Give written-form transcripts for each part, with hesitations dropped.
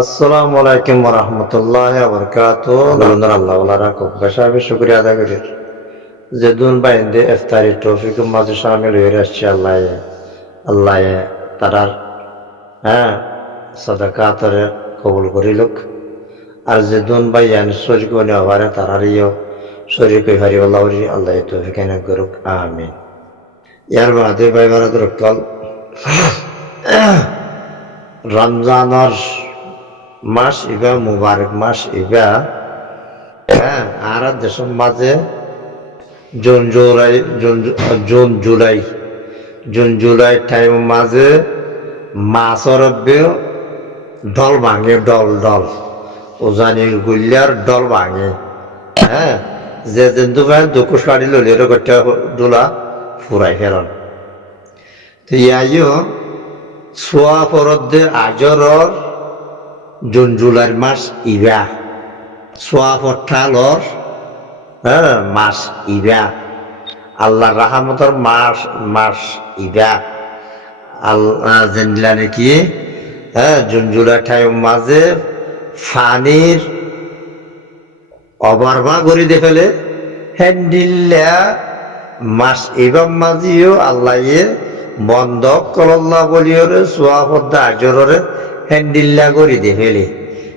আসসালামু আলাইকুম ওয়া রাহমাতুল্লাহি ওয়া বারাকাতুহু। আল্লাহ ওয়ালা রাখো বেশা বেশি শুকরিয়া আদায় করি যে দুন বাইন্দে ইফতারি তৌফিক মাঝে শামিল হয়ে আসছে। আল্লাহ তারার হ্যাঁ সাদাকাতরে কবুল করিলুক। আর যে দুন বাইয়ান শরীক বনে হওয়ারে তারারিও শরীক হরি আল্লাহ তৌফিক এনে করুক, আমিন। ইয়ার বাদে ভাই বারাদুর কল রমজানের মাস ইবা মুবারক মাস ইবা আর দেশের মাঝে জুন জুলাই টাইম মাঝে মাছর দল ভাঙে, দল উজানির গুলিয়ার দল ভাঙে। যে জন্তু দুকুশ কাটি ললিয়ে গোটা দোলা ফুরাই ফেরন তো ইয়াইও সোয়া ফরদে আজরর জুন জুলাই মাস ইবা সোয়া ফঠালর মাস ইবা আল্লাহ রাহমতর মাস ইবা আল্লাহ জেনলা নাকি জুন জুলাই টাইম মাঝে ফানির অবারবা করে দে ফেলে হ্যান্ডিল্লা মাস ইবাম মাঝিও আল্লাহ বন্ধ কল্লা বলিওরে সোয়া ফদ্দা আজরে হ্যান্ডিল্লা করে দে ফেলে।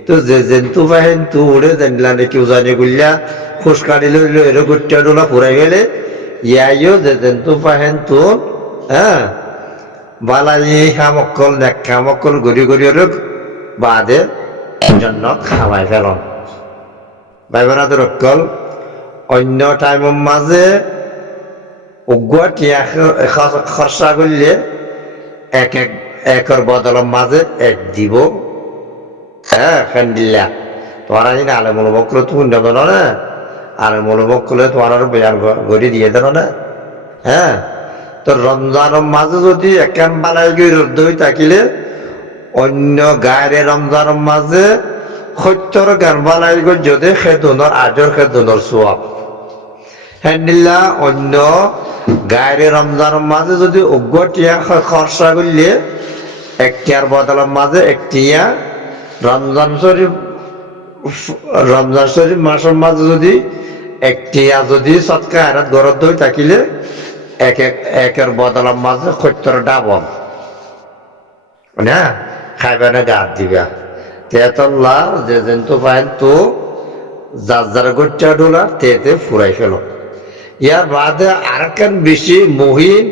তো যে জেন্তু বাহেন তু উড়ে জানলা নাকি উজানি গুলিয়া খুশ কাটি লইল গোটা ডোলা ফুরাই ফেলে ইয়াইও যে জেন্তু বাহেন তু বালাই খামকল নেক খামকল গড়ি গড়িয়ে বাদে জন্য খাওয়াই ফেলন। ভাই বোনাদের অকল অন্য টাইমের মাঝে উগুয়া টিয়া খরচা করলে একের বদলের মাঝে এক দিব খেন্দিল্লা তোমার আইন আলে মূলবক্র তুমি নেব না আলে মূলবক্রলে তোমার আরো বেয়ার গড়ি দিয়ে দেন না। তো রমজানের মাঝে যদি একান বালাই গিয়ে রোদ হয়ে থাকিলে অন্য গায়ের রমজানের মাঝে সত্যর গান বালাই গিয়ে যদি খেদুনর আজর খেদুনর সোয়াব হ্যান্ডিল্লা অন্য গায়ের রমজানের মাঝে যদি উগ্রটিয়া খরচা করলে একটিয়ার বদলের মাঝে একটিয়া রমজান শরীফ মাসের মাঝে যদি একটিয়া যদি সৎকা হারাত গরদ হয়ে থাকিলে একের বদলের মাঝে সত্যর ডাবল না খাইবা না গাছ দিবা তেতল্লা যে জন্তু পাইন তো যার গোটা ডোলা তেতে ফুরাই ফেল। ইয়ার বাদে আর কেন বেশি মহিন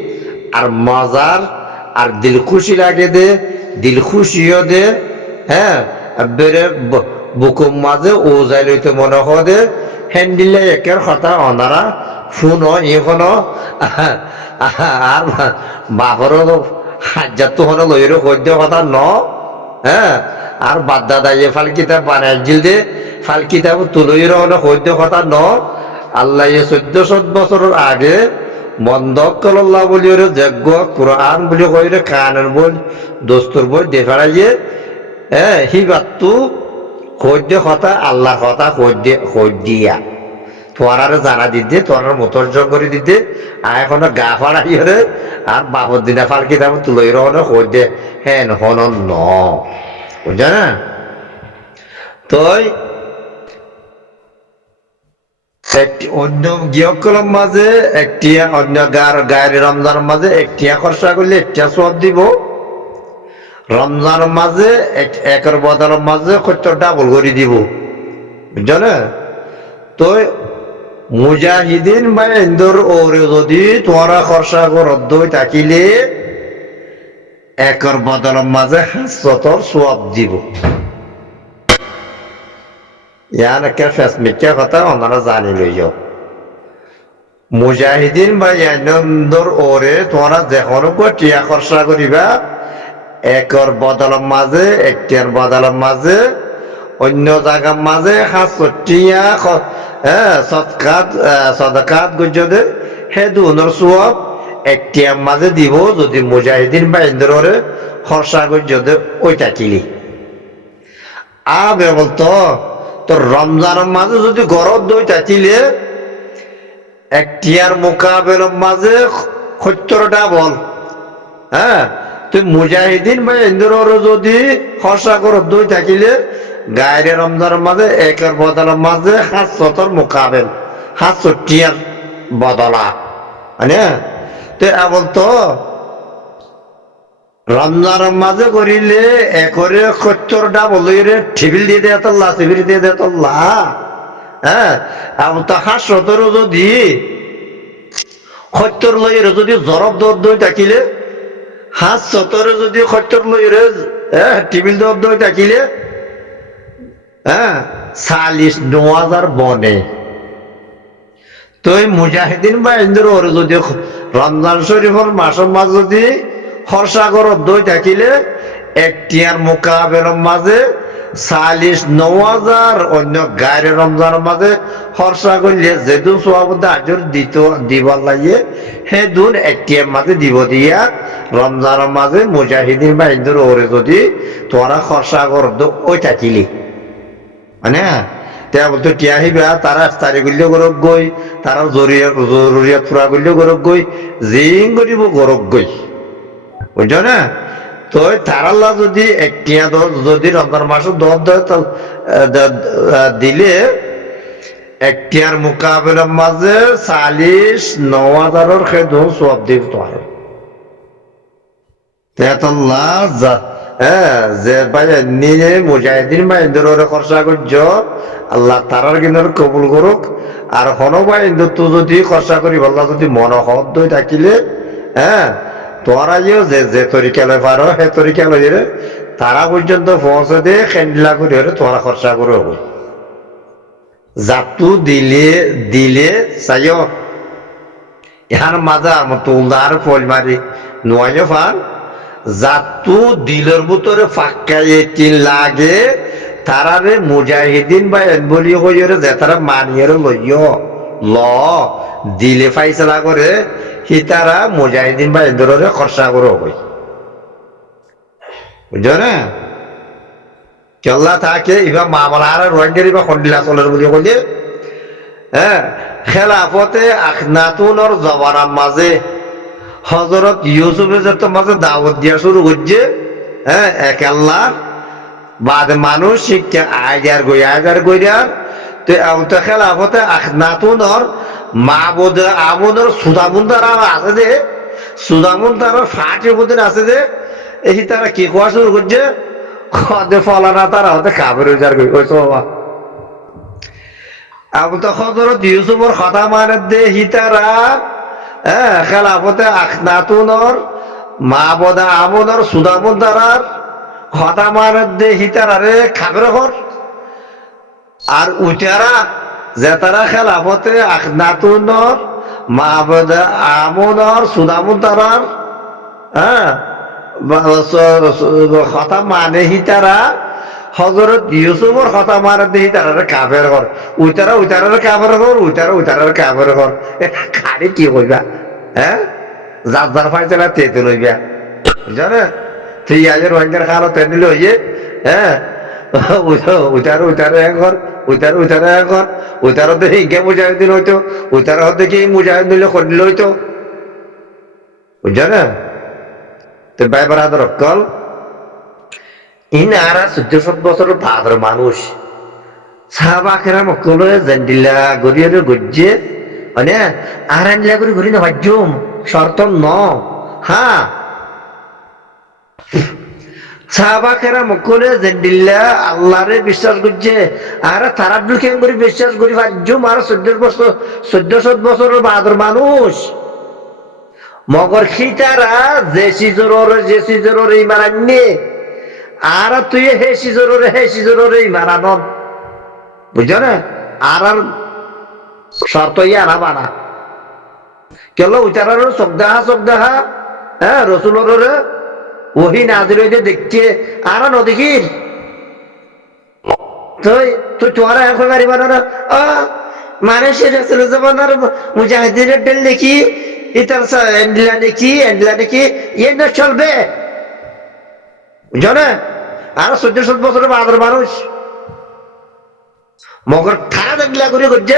আর মজার আর দিল খুশি লাগে দে দিল খুশিও দে বেড়ে বুকুম মাঝে ও যাই লইতে মনে হদে হ্যান্ডিলে একের কথা অনারা ফোন এখন আর বাপরও হাজার তো হনে লইর সদ্য কথা ন আর বাদ দাদা এ ফাল কিতাব বানাই জিল দে ফাল কিতাব তুলইর হনে সদ্য কথা ন আল্লাহ 1400 বছরের আগে মন্দক কল্লাহ বলি ওরে যজ্ঞ কোরআন বলি কইরে কানের বই দোস্তর বই দেখাইয়ে হিবাত্তু সদ্য কথা আল্লাহ কথা দিয়া তোমার জানা দিতে তোমার মোতর্জন করে দিতে আর এখন গা ফাড়াই রে আর বাপর দিনা ফাল কিতাব তুলই রহনে সদ্য হেন হন ন বুঝা না। তই অন্য গৃহকলম মাঝে একটিয়া অন্য গায়ের রমজানের মাঝে একটিয়া খরচা করলে একটিয়া সব দিব রমজানের মাঝে একের বদলের মাঝে সত্য ডাবল করে দিব বুঝছো না। তো মুজাহিদিন বা ইন্দোর ওরে যদি তোমারা খরচা রদ্দ হয়ে থাকিলে একের বদলের মাঝে 700 সওয়াব দিব। ইয়ান একটা ফেসমিকা কথা ওনারা জানি লইও মুজাহিদিন বা ইয়ানন্দর ওরে তোমরা যখন টিয়া খরচা করিবা একর বদলের মাঝে একটিয়ার বদলের মাঝে অন্য জায়গার মাঝে 700 টিয়া সদকাত গুজদে হে দুনোর সওয়াব একটিয়ার মাঝে দিব যদি মুজাহিদিন বা ইন্দোরে খরচা গুজদে ওইটা কিলি আবে বলতো। তো রমজানের মাঝে যদি গরদ দই চাইলে একটিয়ার মোকাবেলার মাঝে 70 ডাবল তুই মুজাহিদিন বা ইন্দুর যদি খরচা করত দুই থাকিলে গায়ের রমজানের মাঝে একের বদলের মাঝে ৭০০ মোকাবেল ৭৬ বদলা মানে তো এমন তো রমজানের মাঝে করিলে একরে ৭০টা বলরে টেবিল দিয়ে দেয় তোল্লা টেবিল দিয়ে দেয় তোল্লা হ্যাঁ এমন তো ৭০০ যদি ৭০ লইরে যদি জরব দর দই থাকিলে ৭০ যদি ৭০ লইরে টেবিল দর দই থাকিলে ৪০,৯,০০০ বনে তুই মুজাহিদিন বা ইন্দুর ওর যদি রমজান শরীফের মাসের মাঝে যদি খরচা করত দই থাকিলে একটিয়ার মোকাবেলার মাঝে ৪০,৯,০০০ অন্য গায়ের রমজানের মাঝে খরচা করলে যেদুন সোয়াবুদ্দা আজর দিবার লাগে সেই দুন একটিয়ার মাঝে দিব দিয়া রমজানের মাঝে মুজাহিদিন বা ইন্দুর ওরে যদি তোরা খরচা করত ওই থাকিলি মানে তেওঁ বলতো টিয়া আহিবা তারা তারি গলিও গরক গই তারা জরুরিয়াত পুরা গলিও গরক গই জিং গরিব গরক গই বুঝছ না তো তারাল্লা যদি একটিয়া যদি রমজান মাসে দিলে একটিয়ার মোকাবেলার মাঝে ৪০,৯,০০০ খেদু সব দিব তোমার যে ভাই নিজে মুজাহিদিন বা ইন্দুর খরচা করছ আল্লাহ তারার কিন্তু কবুল করুক আর হনো বা ইন্দুর তো যদি খরচা করি আল্লাহ যদি মনোহর দই থাকিলে তোরা যে তরিকা লয় পারো সেই তরিকা লই তারা পর্যন্ত পৌঁছে দিয়ে খেন্ডিলা করি হলে তোরা খরচা করে হবো জাতু দিলে চাইও ইহার মাজা তুলদার ফল মারি নোয়াইও ফান জাতু দিলের ভিতরে ফাঁকাইয়ে তিন লাগে তারারে মুজাহিদিন বা বলি হইরে যে তারা মানিয়ে লইও ল দিলে ফাইসলা করে সি তারা মুজাহিদিন বা এন্দরে খরচা করে হই বুঝছো না কেল্লা থাকে ইবা মামলা আর রোহিঙ্গার ইবা খন্ডিলা চলের বলি কইলে খেলাফতে আখনাতুনের জবানার মাঝে হযরত ইউসুফের যত মাঝে দাওয়াত দিয়া শুরু করছে এক আল্লাহ বাদে মানুষ শিক্ষা আইদার গইয়া তো এমন খেলাফতে আখনাতুনের মাবুদ আমুনের সুদামুন তারা আছে যে সুদামুন তারা ফাটির মধ্যে আছে যে এই তারা কি কোয়া শুরু করছে খদে ফলানা তারা হতে কাবের উজার কইছো বাবা আবু তো হযরত ইউসুফের কথা মানে দে হিতারা খেলাফতে আখনাতুনর মাবুদ আমুনের সুদামুন তারার কথা মানে দে হিতারারে খাবের ঘর আর উটারা যে তারা খেলাফতে আখনাতুনর মাবুদ আমুনর সুদামুন তারার কথা মানে হিতারা হযরত ইউসুফের কথা মানে দেহি তারা কাবের ঘর উইতারা কাবের ঘর উইতারা কাবের ঘর খালি কি কইবা যার ফাইসলা তেতে লইবা বুঝলে ঠিক আছে রোহিঙ্গার খালো তেতে লইয়ে উইতারা এক ঘর উইতারা এক ঘর উইতারা তো হিংকে মুজাহিদিন হইতো উইতারা হতে কি মুজাহিদ নিলে খন্ডিল হইতো বুঝলে তো ভাই বারাদার অক্কল ইনারা ১৪০০ বছর বাদর মানুষ সাহাবাকেরা মক্কল জেন্ডিলা গরিয়ে গজ্জে মানে আরান্ডিলা করে ঘুরি না ভাজ্যম শর্ত ন হ্যাঁ সাহাবাকেরা মক্কলে জেন্ডিল্লা আল্লাহরে বিশ্বাস করছে আর তারা দুঃখে করে বিশ্বাস করি ভাজ্যম আর ১৪০০ বছরের বাদর মানুষ মগর খিতারা যে সিজরের ইমান আননি আর তুই হে সিজরের ইমান আনন বুঝছ না আর শর্ত আনা বানা কেন উচারার চোখ দেখা রসুলের ওহি নাজির হইতে দেখছে আর নদেখির তুই তোমার এখন গাড়ি বানানো মানুষের জমানার মুজাহিদিনের ডেল দেখি এন্ডিলা দেখি ইয়ে না চলবে বুঝছো আর ১৪০০ বছরের বাদর মানুষ মগর থানা দেখলা করে করছে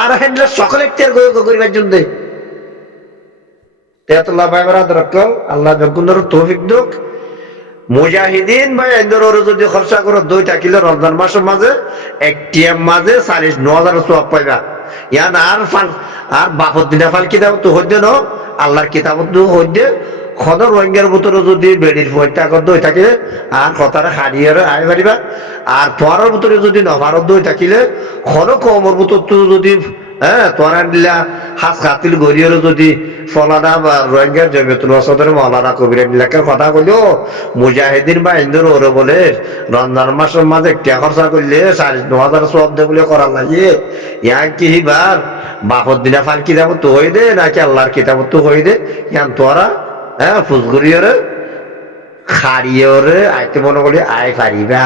আর হ্যান্ডলা সকলে করিবার জন্য তেতুল্লাহ ভাই রাখল আল্লাহ বেগুনের তৌফিক দুক মুজাহিদিন ভাই এদের যদি খরচা করো 2 কিলো রমজান মাসের মাঝে একটি মাঝে 49,000 সওয়াব পাইবা ইয়ান আর বাপত দিনা ফাল কিতাব তো হইতে ন আল্লাহর কিতাব তো হইতে খদর রঙ্গের ভিতরে যদি বেড়ির পয়টা কর দই থাকিলে আর কথাটা হারিয়ে আয় পারিবা আর তোয়ার ভিতরে যদি নভারত দই থাকিলে খর কমর ভিতর তো যদি হ্যাঁ তোরা দিলা হাস খাতিল গড়িয়ে যদি ফলানা বা রোহিঙ্গার জমিয়তুল ওয়াসাদের মৌলানা কবির লেখার কথা কইলো মুজাহিদিন বা ইন্দুর ওরে বলে রমজান মাসের মাঝে একটা খরচা করলে 9,500 সওয়াব দে বলে করা লাগে ইয়া কি হিবার বাপর দিনা ফাল কিতাব তো হই দে নাকি আল্লাহর কিতাব তো হই দে ইয়ান তোরা হ্যাঁ ফুসগুড়িয়ে খাড়িয়ে আইতে মনে করি আয় পারিবা